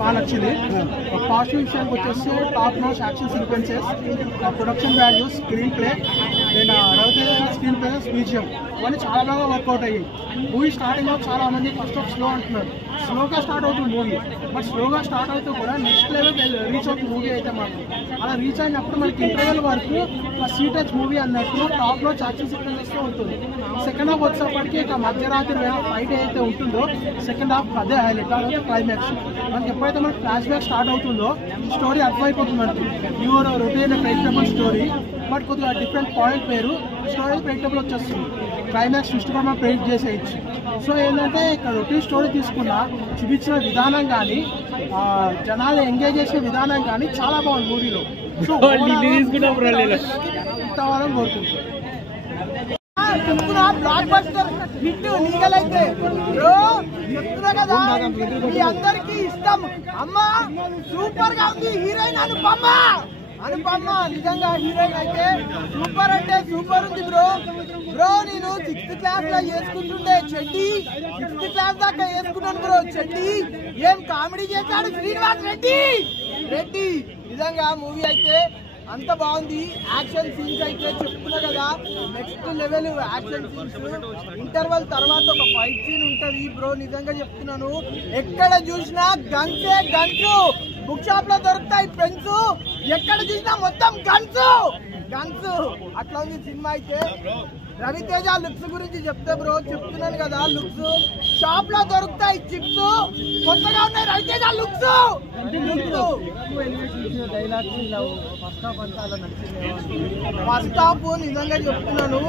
బాగా నచ్చింది. పాజిటివ్ విషయానికి వచ్చేసి top notch action sequences, production values, screen play, నేను రవితేజ స్క్రీన్ ప్లే, బీజిఎం ఇవన్నీ చాలా బాగా వర్కౌట్ అయ్యాయి. మూవీ స్టార్టింగ్లో చాలా మంది ఫస్ట్ ఆఫ్ స్లో అంటున్నారు. స్లోగా స్టార్ట్ అవుతుంది మూవీ, బట్ స్లోగా స్టార్ట్ అవుతూ కూడా నెక్స్ట్ లెవెల్ రీచ్ అవుతుంది మూవీ అయితే మాత్రం. అలా రీచ్ అయినప్పుడు మనకి ఇంటర్వెల్ వరకు సీ టచ్ మూవీ అన్నట్టు టాప్ నాచ్ యాక్షన్ సీక్వెన్సెస్తో ఉంటుంది. సెకండ్ హాఫ్ వచ్చేప్పటికి ఇక మధ్యరాత్రి ఫైట్ ఏదైతే ఉంటుందో సెకండ్ హాఫ్ అదే హైలైట్, అదే క్లైమాక్స్. మనకి ఎప్పుడైతే మనకి ఫ్లాష్ బ్యాక్ స్టార్ట్ అవుతుందో స్టోరీ అర్థమైపోతుంది మనకి. Your routine predictable story, but కొద్దిగా డిఫరెంట్ పాయింట్ వేరు, స్టోరీ ప్రెడిక్టబుల్ వచ్చేస్తుంది. క్లైమాక్స్ ట్విస్ట్ కూడా మనం ప్రెడిక్ట్ చేసేయచ్చు. సో ఏంటంటే ఇక్కడ రొటీన్ స్టోరీ తీసుకున్నా చూపించిన విధానం కానీ జనాలు ఎంగేజ్ చేసే విధానం కానీ చాలా బాగుంది మూవీలో. సో ఇంతవారం కోరుతుంది. బ్లాక్ బస్టర్ హిట్ లీగల్ అయితే చెప్తున్నా కదా, మీ అందరికి ఇష్టం. అమ్మా సూపర్ గా ఉంది హీరోయిన్ అనుపమ్మ నిజంగా హీరోయిన్ అయితే సూపర్ అంటే సూపర్ ఉంది బ్రో. నేను 6th క్లాస్ లో వేసుకుంటుండే చెడ్డి, 6th క్లాస్ దాకా వేసుకున్నాను బ్రో చెడ్డి. ఏం కామెడీ చేశాడు శ్రీనివాస్ రెడ్డి. నిజంగా మూవీ అయితే అంత బాగుంది. యాక్షన్ సీన్స్ అయితే చెప్తున్నా కదా next level action scenes. Interval తర్వాత ఒక ఫైట్ సీన్ ఉంటది బ్రో, నిజంగా చెప్తున్నాను. ఎక్కడ చూసినా గన్స్ బుక్ షాప్ లో దొరుకుతాయి పెన్స్, ఎక్కడ చూసినా మొత్తం గన్స్ అట్లా ఉంది సినిమా అయితే. రవితేజ లుక్స్ గురించి చెప్తే బ్రో చెప్తున్నాను కదా, లుక్స్ షాప్ లో దొరుకుతాయి చిప్స్, కొత్తగా ఉన్నాయి రవితేజ లుక్స్. ఫస్ట్ హాఫ్ నిజంగా చెప్తున్నాను,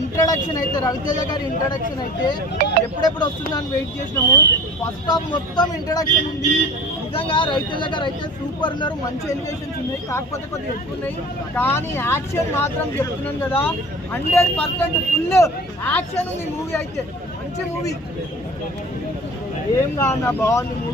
ఇంట్రడక్షన్ అయితే రవితేజ గారి ఇంట్రడక్షన్ అయితే ఎప్పుడెప్పుడు వస్తుందని వెయిట్ చేసినాము. ఫస్ట్ హాఫ్ మొత్తం ఇంట్రడక్షన్ ఉంది. నిజంగా రవితేజ గారు అయితే సూపర్ ఉన్నారు, మంచి ఎలివేషన్స్ ఉన్నాయి, కాకపోతే కొద్దిగా ఎక్కువ ఉన్నాయి. కానీ యాక్షన్ మాత్రం చెప్తున్నాను కదా 100% ఫుల్ యాక్షన్ ఉంది మూవీ అయితే. మంచి మూవీ, ఏం కాదన్నా బాగుంది మూవీ.